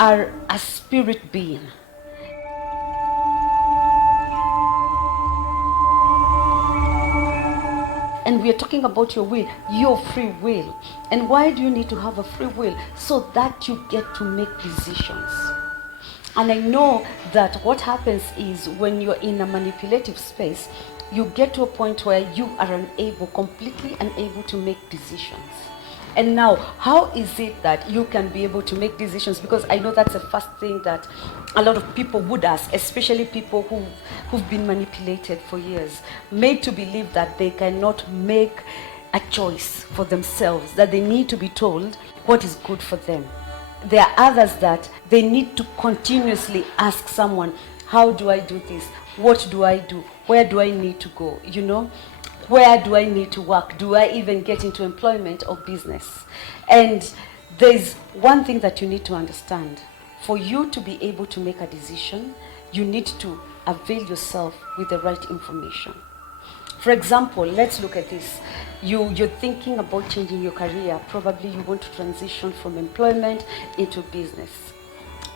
are a spirit being. And we are talking about your will, your free will. And why do you need to have a free will? So that you get to make decisions. And I know that what happens is when you're in a manipulative space, you get to a point where you are completely unable to make decisions. And now, how is it that you can be able to make decisions? Because I know that's the first thing that a lot of people would ask, especially people who've been manipulated for years, made to believe that they cannot make a choice for themselves, that they need to be told what is good for them. There are others that they need to continuously ask someone, how do I do this? What do I do? Where do I need to go? You know? Where do I need to work? Do I even get into employment or business? And there's one thing that you need to understand. For you to be able to make a decision, you need to avail yourself with the right information. For example, let's look at this. You're thinking about changing your career. Probably you want to transition from employment into business.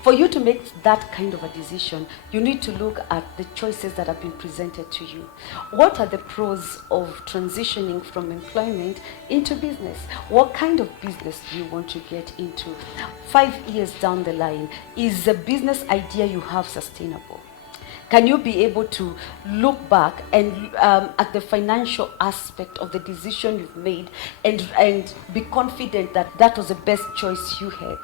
For you to make that kind of a decision, you need to look at the choices that have been presented to you. What are the pros of transitioning from employment into business? What kind of business do you want to get into? 5 years down the line, is the business idea you have sustainable? Can you be able to look back and at the financial aspect of the decision you've made and be confident that that was the best choice you had?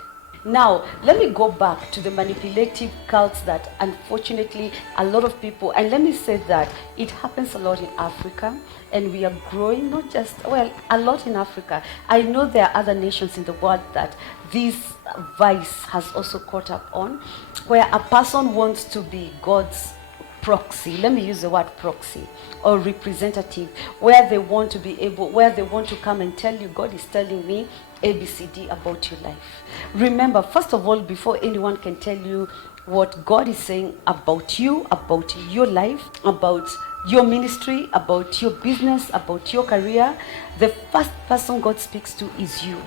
Now, let me go back to the manipulative cults that unfortunately a lot of people, and let me say that it happens a lot in Africa, and we are growing, not just, well, a lot in Africa. I know there are other nations in the world that this vice has also caught up on, where a person wants to be God's proxy, let me use the word proxy, or representative, where they want to come and tell you, God is telling me ABCD about your life. Remember, first of all, before anyone can tell you what God is saying about you, about your life, about your ministry, about your business, about your career, the first person God speaks to is you.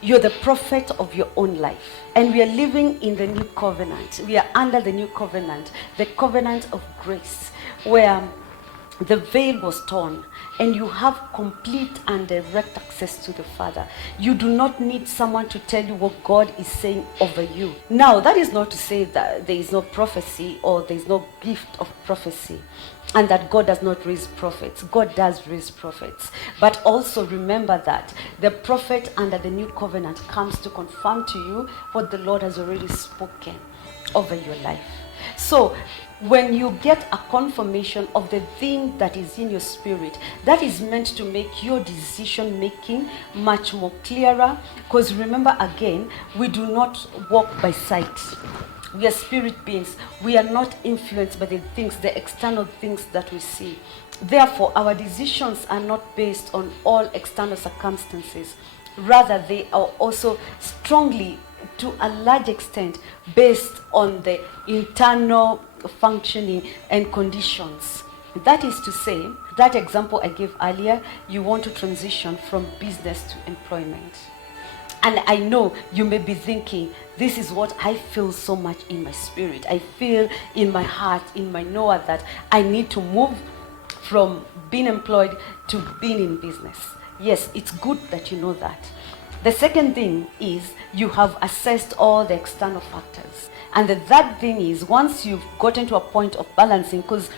You're the prophet of your own life. And we are living in the new covenant. We are under the new covenant, the covenant of grace, where the veil was torn and you have complete and direct access to the Father. You do not need someone to tell you what God is saying over you. Now, that is not to say that there is no prophecy or there is no gift of prophecy and that God does not raise prophets. God does raise prophets. But also remember that the prophet under the new covenant comes to confirm to you what the Lord has already spoken over your life. So when you get a confirmation of the thing that is in your spirit, that is meant to make your decision making much more clearer. Because remember again, we do not walk by sight. We are spirit beings. We are not influenced by the things, the external things that we see. Therefore, our decisions are not based on all external circumstances. Rather, they are also strongly, to a large extent, based on the internal functioning and conditions. That is to say, that example I gave earlier, you want to transition from business to employment. And I know you may be thinking, this is what I feel so much in my spirit. I feel in my heart, in my knower, that I need to move from being employed to being in business. Yes, it's good that you know that. The second thing is you have assessed all the external factors. And the third thing is, once you've gotten to a point of balancing, because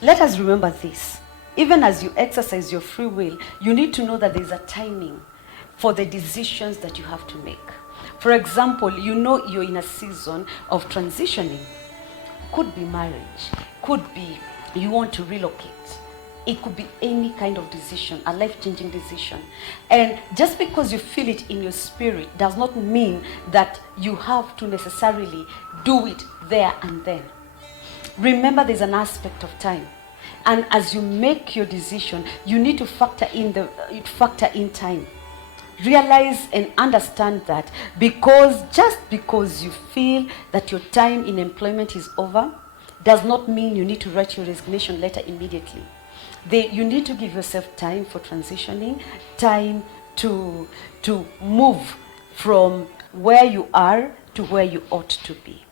let us remember this, even as you exercise your free will, you need to know that there's a timing for the decisions that you have to make. For example, you know you're in a season of transitioning. Could be marriage, could be you want to relocate. It could be any kind of decision, a life-changing decision. And just because you feel it in your spirit does not mean that you have to necessarily do it there and then. Remember, there's an aspect of time. And as you make your decision, you need to factor in time. Realize and understand that just because you feel that your time in employment is over, does not mean you need to write your resignation letter immediately. You need to give yourself time for transitioning, time to move from where you are to where you ought to be.